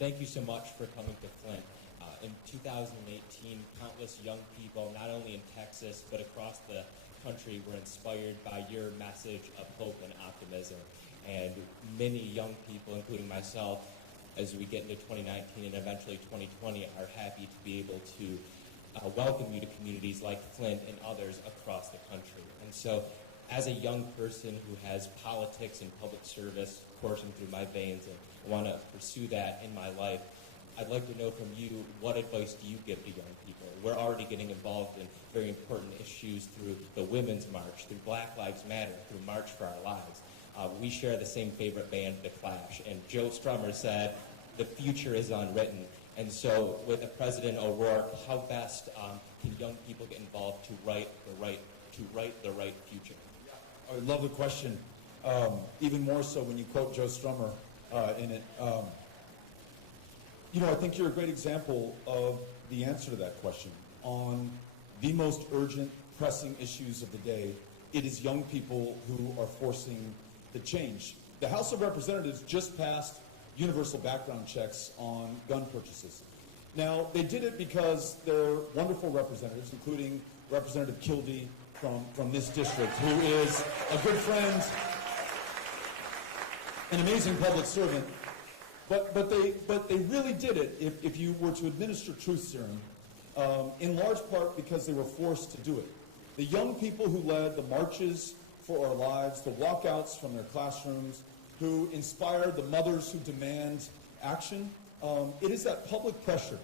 Thank you so much for coming to Flint. In 2018, countless young people, not only in Texas, but across the country, were inspired by your message of hope and optimism. And many young people, including myself, as we get into 2019 and eventually 2020, are happy to be able to welcome you to communities like Flint and others across the country. And so, as a young person who has politics and public service coursing through my veins and want to pursue that in my life, I'd like to know from you, what advice do you give to young people? We're already getting involved in very important issues through the Women's March, through Black Lives Matter, through March for Our Lives. We share the same favorite band, The Clash, and Joe Strummer said, "The future is unwritten." And so, with President O'Rourke, how best can young people get involved to write the right future? I love the question, even more so when you quote Joe Strummer in it. I think you're a great example of the answer to that question. On the most urgent, pressing issues of the day, it is young people who are forcing the change. The House of Representatives just passed universal background checks on gun purchases. Now, they did it because they're wonderful representatives, including Representative Kildee from this district, who is a good friend, an amazing public servant. But they really did it, if you were to administer truth serum, in large part because they were forced to do it. The young people who led the marches for our lives, the walkouts from their classrooms, who inspired the mothers who demand action, it is that public pressure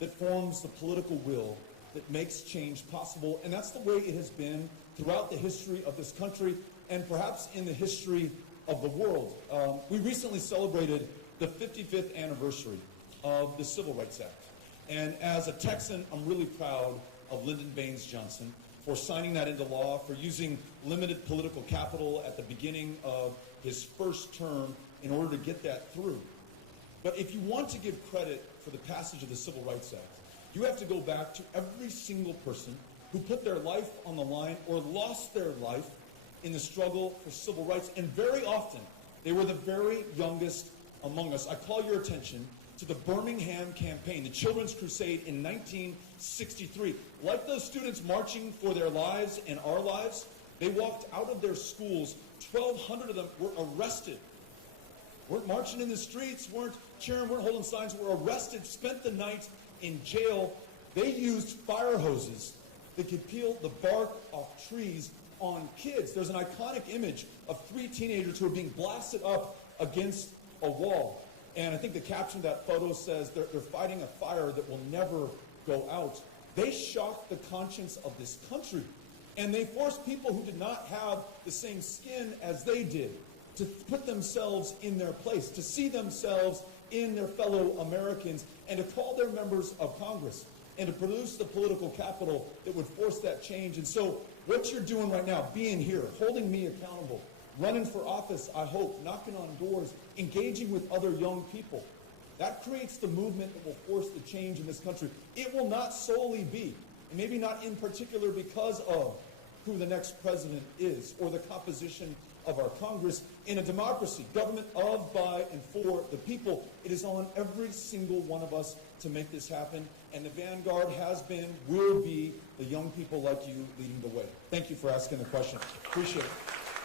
that forms the political will that makes change possible. And that's the way it has been throughout the history of this country and perhaps in the history of the world. We recently celebrated the 55th anniversary of the Civil Rights Act. And as a Texan, I'm really proud of Lyndon Baines Johnson for signing that into law, for using limited political capital at the beginning of his first term in order to get that through. But if you want to give credit for the passage of the Civil Rights Act, you have to go back to every single person who put their life on the line or lost their life in the struggle for civil rights. And very often, they were the very youngest among us. I call your attention to the Birmingham campaign, the Children's Crusade in 1963. Like those students marching for their lives and our lives, they walked out of their schools. 1,200 of them were arrested. Weren't marching in the streets, weren't cheering, weren't holding signs, were arrested, spent the night in jail. They used fire hoses that could peel the bark off trees on kids. There's an iconic image of 3 teenagers who are being blasted up against a wall. And I think the caption of that photo says they're fighting a fire that will never go out. They shocked the conscience of this country. And they forced people who did not have the same skin as they did to put themselves in their place, to see themselves in their fellow Americans, and to call their members of Congress, and to produce the political capital that would force that change. And so what you're doing right now, being here, holding me accountable, running for office, I hope, knocking on doors, engaging with other young people, that creates the movement that will force the change in this country. It will not solely be, and maybe not in particular because of who the next president is or the composition of our Congress. In a democracy, government of, by, and for the people, it is on every single one of us to make this happen. And the vanguard has been, will be, the young people like you leading the way. Thank you for asking the question. Appreciate it.